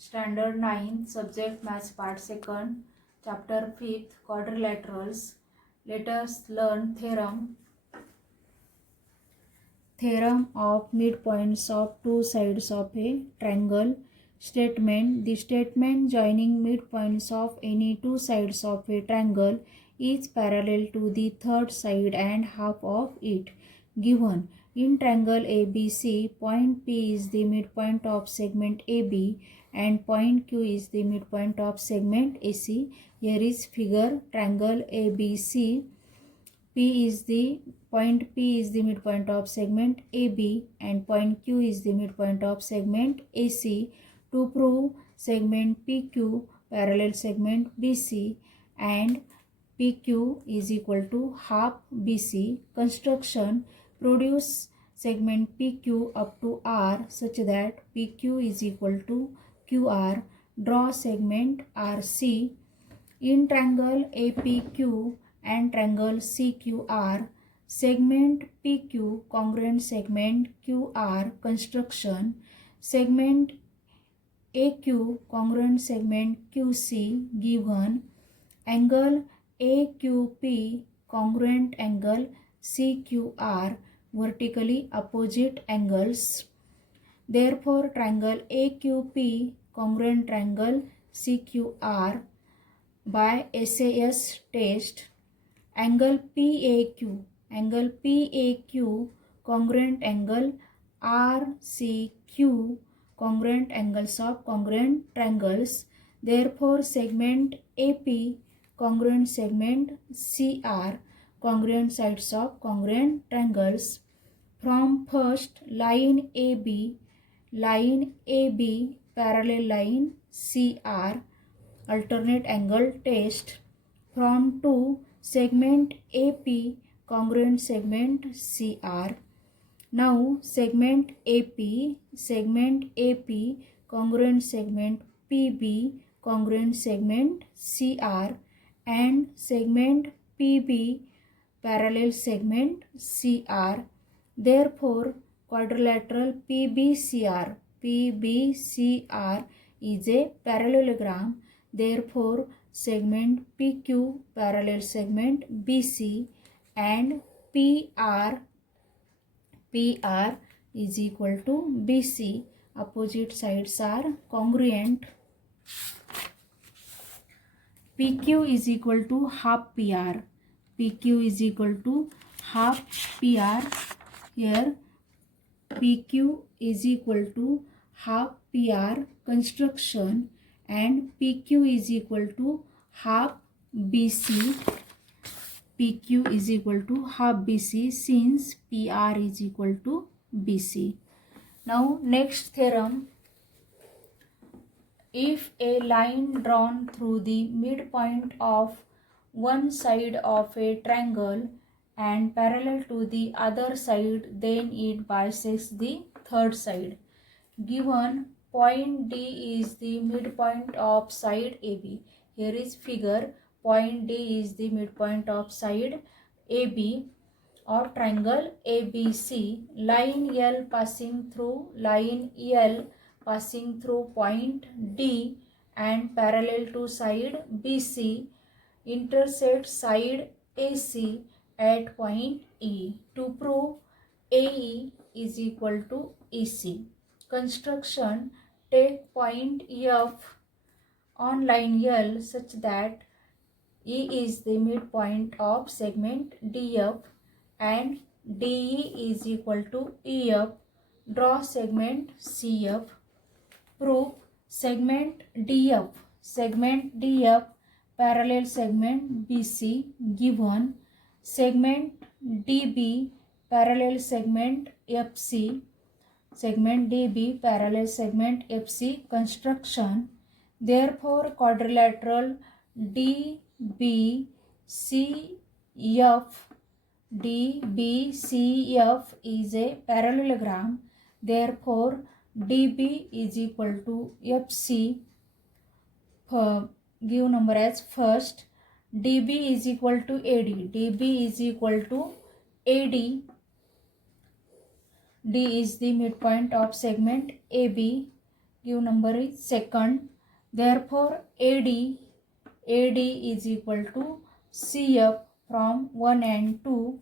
Standard 9, Subject Maths Part 2nd, Chapter 5th, Quadrilaterals. Let us learn Theorem of midpoints of two sides of a triangle. Statement: the statement joining midpoints of any two sides of a triangle is parallel to the third side and half of it. Given in triangle ABC, point P is the midpoint of segment AB and point Q is the midpoint of segment AC. Here is figure triangle ABC. P is the midpoint of segment AB and point Q is the midpoint of segment AC. To prove segment PQ parallel segment BC and PQ is equal to half BC, construction: produce segment PQ up to R such that PQ is equal to QR. Draw segment RC. In triangle APQ and triangle CQR, segment PQ congruent segment QR, construction: segment AQ congruent segment QC. Given angle AQP congruent angle CQR, vertically opposite angles. Therefore, triangle AQP congruent triangle CQR by SAS test. Angle PAQ congruent angle RCQ, congruent angles of congruent triangles. Therefore, segment AP congruent segment CR, congruent sides of congruent triangles. From first line AB parallel line CR, alternate angle test. From 2 segment AP congruent segment CR. Now segment AP congruent segment PB congruent segment CR and segment PB parallel segment CR. Therefore, quadrilateral PBCR is a parallelogram. Therefore, segment PQ parallel segment BC and PR is equal to BC. Opposite sides are congruent. PQ is equal to half PR. PQ is equal to half PR. Here PQ is equal to half PR, construction, and PQ is equal to half BC. PQ is equal to half BC since PR is equal to BC. Now next theorem: if a line drawn through the midpoint of one side of a triangle and parallel to the other side, then it bisects the third side. Given point D is the midpoint of side AB. Here is figure. Point D is the midpoint of side AB of triangle ABC. Line L passing through point D and parallel to side BC intersect side AC at point E. To prove AE is equal to EC. Construction: take point F on line L such that E is the midpoint of segment DF and DE is equal to EF. Draw segment CF. Proof: segment DF parallel segment BC. Given segment DB parallel segment FC. Segment DB parallel segment FC, construction: therefore quadrilateral DBCF is a parallelogram. Therefore DB is equal to FC. Give number as first. DB is equal to AD. D is the midpoint of segment AB. give number is second. Therefore AD is equal to CF from 1 and 2.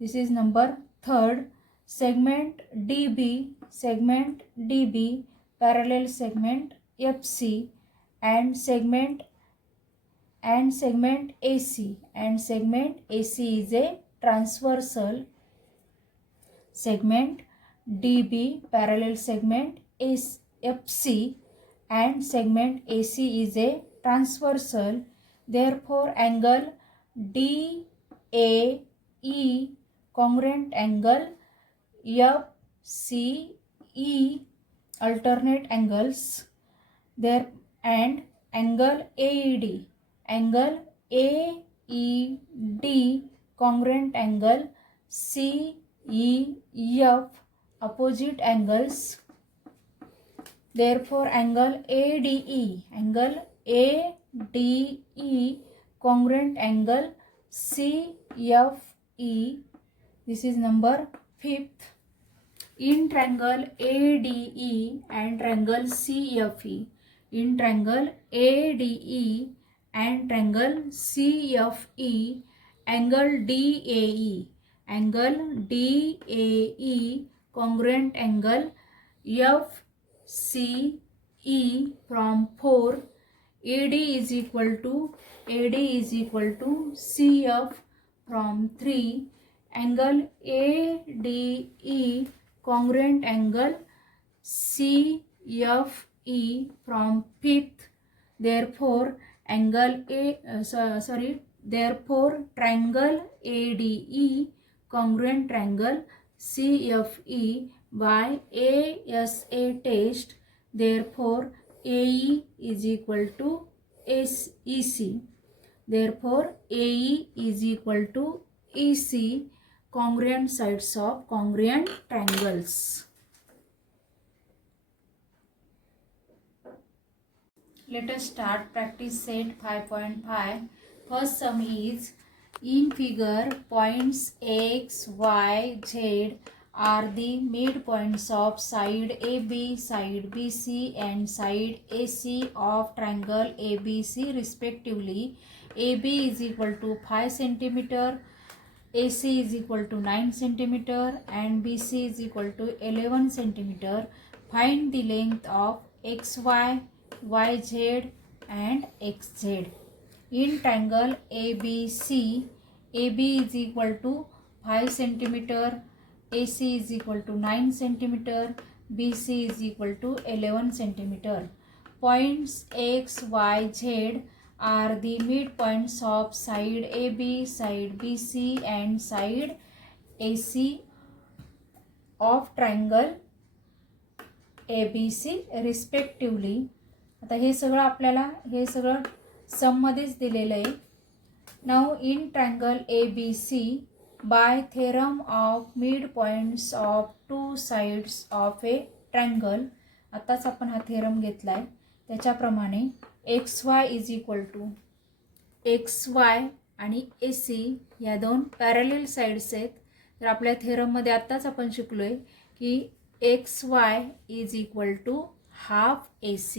This is number third. Segment DB parallel segment FC and segment AC is a transversal. Segment DB parallel segment FC and segment AC is a transversal. Therefore angle DAE congruent angle FCE alternate angles there, and angle AED congruent angle CEF opposite angles. Therefore angle ADE congruent angle CFE. This is number fifth. In triangle ADE and triangle CFE, in triangle ADE and triangle CFE, angle DAE congruent angle FCE from 4. AD is equal to CF from 3. Angle ADE congruent angle CFE from 5th. Therefore angle therefore triangle ADE congruent triangle CFE by ASA test. Therefore AE is equal to EC. Therefore AE is equal to EC, congruent sides of congruent triangles. Let us start practice set 5.5. First sum is, in figure points X, Y, Z are the midpoints of side AB, side BC and side AC of triangle ABC respectively. AB is equal to 5 cm, AC is equal to 9 cm and BC is equal to 11 cm. Find the length of XY, YZ and XZ. In triangle ABC, AB is equal to 5 cm, AC is equal to 9 cm, BC is equal to 11 cm. Points X, Y, Z are the midpoints of side AB, side BC and side AC of triangle ABC respectively. आता हे सगळं आपल्याला सम मध्येच दिलेलं आहे. Now in triangle ABC by theorem of midpoints of two sides of a triangle, आताच आपण हा theorem घेतलाय त्याच्याप्रमाणे XY is equal to XY आणि AC या दोन पॅरलल साइड्स आहेत. तर आपल्या थेरम मध्ये आताच आपण शिकलोय की XY is equal to half AC.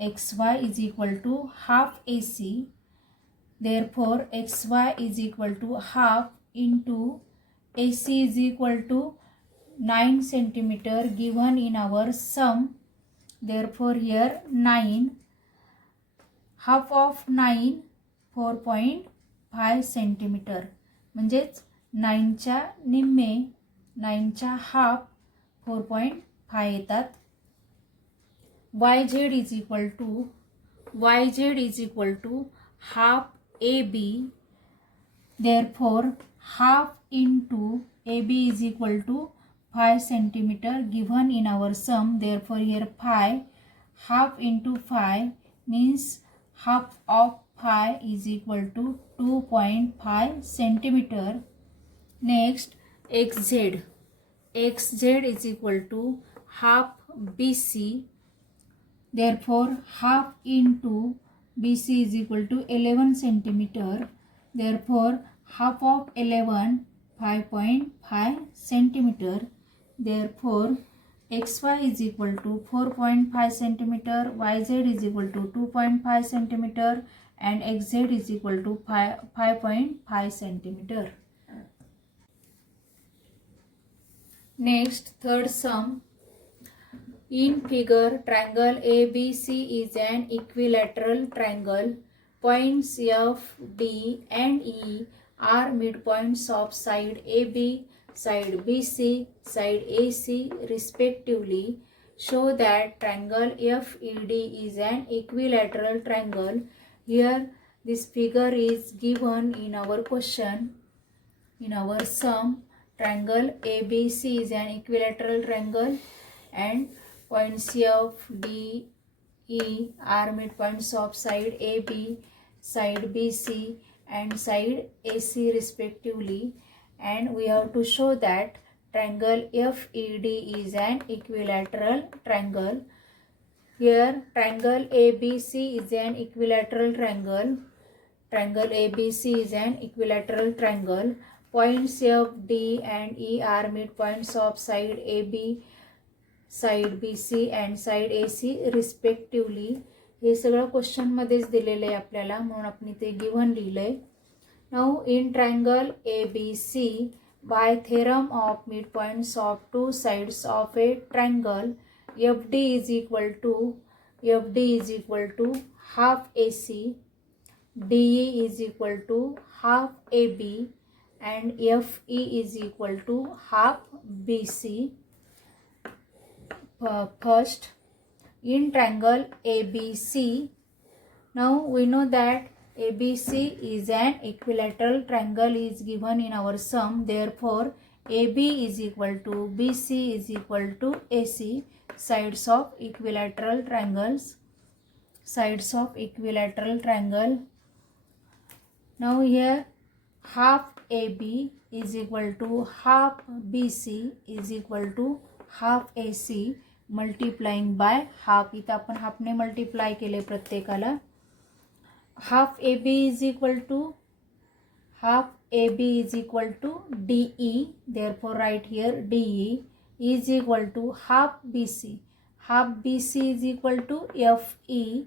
XY is equal to half AC. Therefore XY is equal to half into AC is equal to 9 cm given in our sum. Therefore here 9, half of 9 4.5 cm म्हणजेच 9 च्या निम्मे 9 च्या half 4.5 येतात. YZ is equal to half AB. Therefore half into AB is equal to 5 cm given in our sum. Therefore here 5, half into 5 means half of 5 is equal to 2.5 cm. Next XZ is equal to half BC. Therefore half into BC is equal to 11 cm. Therefore half of 11 5.5 cm. Therefore xy is equal to 4.5 centimeter, yz is equal to 2.5 centimeter, and xz is equal to 5.5 centimeter. Next, third sum. In figure, triangle ABC is an equilateral triangle. Points F, D and E are midpoints of side AB, side BC, side AC respectively. Show that triangle FED is an equilateral triangle. Here this figure is given in our question. In our sum, triangle ABC is an equilateral triangle and points F, D, E are midpoints of side AB, side BC and side AC respectively, and we have to show that triangle FED is an equilateral triangle. Here triangle ABC is an equilateral triangle. Triangle ABC is an equilateral triangle. Points F, D and E are midpoints of side AB, side BC and side AC respectively. हे सगळं question मध्येच दिलेलं आहे आपल्याला, म्हणून आपण ते given लिहिलंय. Now in triangle ABC, by theorem of midpoints of two sides of a triangle, FD is equal to half AC, DE is equal to half AB and FE is equal to half BC. First, in triangle ABC, now we know that ABC is an equilateral triangle is given in our sum. Therefore, AB is equal to BC is equal to AC, sides of equilateral triangles. Sides of equilateral triangle. Now here half AB is equal to half BC is equal to half AC. Multiplying by half. इथं आपण हाफने multiply केले प्रत्येकाला. Half A B is equal to DE. therefore write here DE is equal to half BC. half BC is equal to FE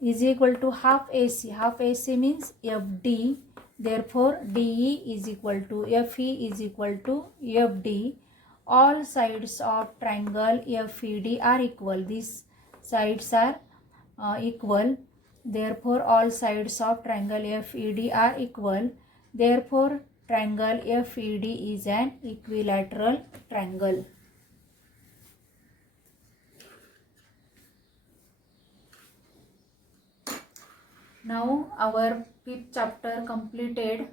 is equal to half AC. half AC means FD. therefore DE is equal to FE is equal to FD. All sides of triangle FED are equal. These sides are equal. Therefore, all sides of triangle FED are equal. Therefore, triangle FED is an equilateral triangle. Now, our fifth chapter completed.